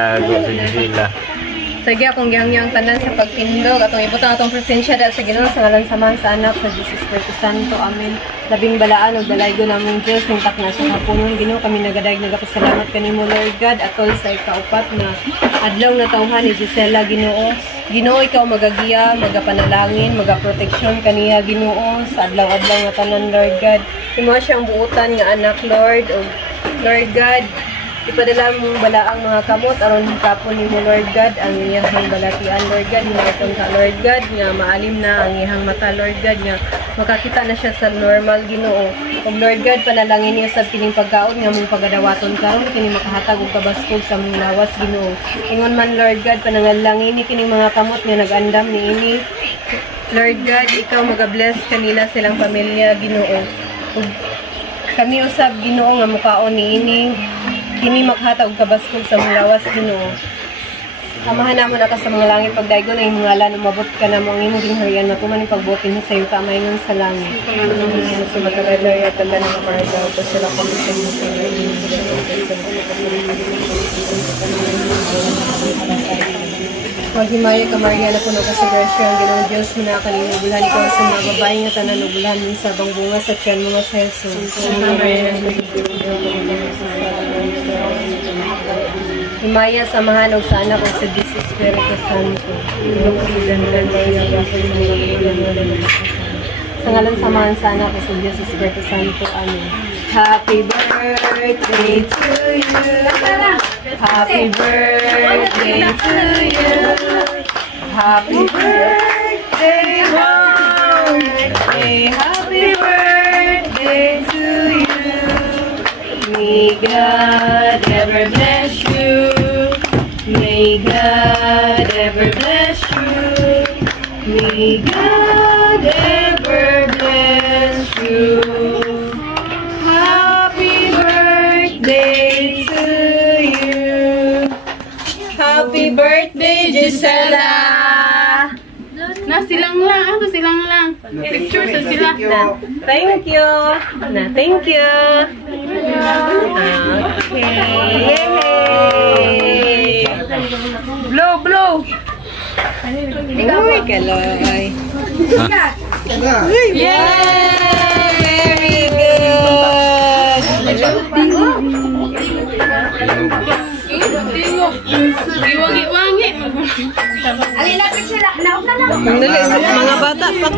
Tago sa Gisela. Sige akong gihangyang tanan sa pagtindog atong ibutang atong presensya dahil sa Ginoo sa ngalan samahan sa anak sa Jesus Espiritu Santo. Amen. Labing balaan ug balaygo namong Dios hintak na sa kapunon Ginoo kami nagadayeg nagapasalamat kanimo Lord God atol sa ikaupat na adlaw na tawhan ni Gisela Ginoo. Ginoo ikaw magagiya, magapanalangin, magaproteksyon kaniya Ginoo sa adlaw-adlaw nga tanan Lord God. Imo siyang buutan nga anak Lord ug Lord God ipadala mong balaang mga kamot aron kapon nimo Lord God ang iyang balatian Lord God hinatong ka Lord God nga maalim na ang iyang mata Lord God nga makakita na siya sa normal Ginoo ug Lord God panalangin niya sa kining pagkaon nga mong pagadawaton karon kini makahatag og kabaskog sa mong lawas Ginoo ingon man Lord God panangalangin ni kining mga kamot nga nag-andam niini Lord God ikaw magabless kanila silang pamilya Ginoo ug kami usab Ginoo nga mukaon niini kini makhatag og kabaskog sa mga lawas Ginoo. Amahan namon ka sa mga langit pagdaygon ay mga ngalan umabot ka na mo ang imong gingharian matuman ni pagbutin sa iyo tamayon sa langit. Sa matagay at tanda ng paradaw to sila kami sa iyo sa Maghimaya ka Maria na puno ka sa grasya ang Ginoong Diyos hinakalinubulhan ikaw sa mga babae nga tananubulhan sa bang bunga sa tiyan mo sa Jesus. Himaya samahan og sa anak og sa Jesus Espiritu Santo. Sa ngalan samahan sa anak og sa Jesus Espiritu Santo. Amen. Happy birthday to you. Happy birthday to you. Happy birthday, birthday. Happy birthday to you. May God ever bless you. May God ever bless you. May God ever bless you. Happy birthday to you. Happy birthday, Gisela. Na silang lang, ano silang lang. Picture sa sila. Thank you. Thank you. Okay. Yay! Blow, blow. Uy, kaloy. Yay! Very good. Iwagi-wangi. Mga bata pa